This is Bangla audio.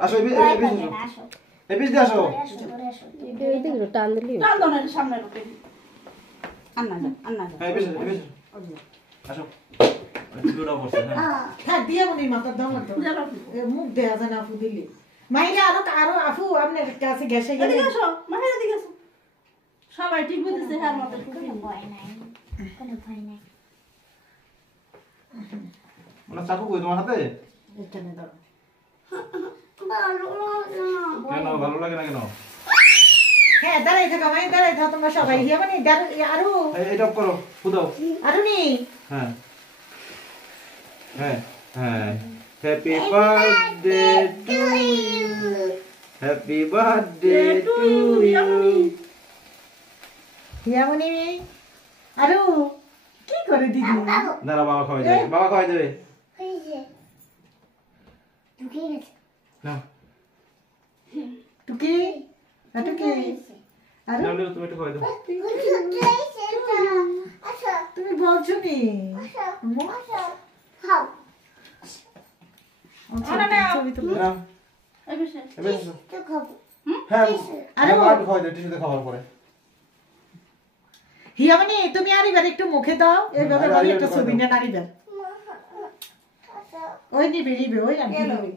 আসো এই পিস দিয়ে আসো এই দিকে টান দিলি টান দাও না সামনে ঢুকে আন্না যা এই পিস আসো ভিডিওটা করছে হ্যাঁ থাক দিয়া মনি মাথা দাও না তো মুখ দেয়া জানা আপু দিলি মাইরা আরো আপু আপনার কাছে গেছে গেলে এদিকে আসো মাথায় এদিকে আসো সবাই ঠিক বুঝতেছে হ্যাঁ মত কোনো ভয় নাই মানে চাকু কই তোমার হাতে এখানে দাও কেন ভালো লাগে না কেন হ্যাঁ দাঁড়াই থাকা মাই দাঁড়াই থাকা তোমরা সবাই হিয়া মানে আরো এইটা করো ফুদাও আরো নি হ্যাঁ হ্যাঁ হ্যাঁ happy birthday to you happy birthday to you Hiya মানে আরো কি করে দিদি দাঁড়া বাবা খাওয়াই দেবে বাবা খাওয়াই দেবে না টুকি টুকি আরো নাও তুমি একটু খাওয়াই দাও তুমি বলছো নি ছবি তুলো নাও এই বিষয়ে এবার এসো হ্যাঁ আরে বাবা খাওয়াই দাও টিস্যুতে খাবার পরে হিয়া মানে তুমি আরিবার একটু মুখে দাও এইভাবে আরে, বলি আরে, একটা আরে, ছবি না আরিবার ওই নিবে ওই আনবি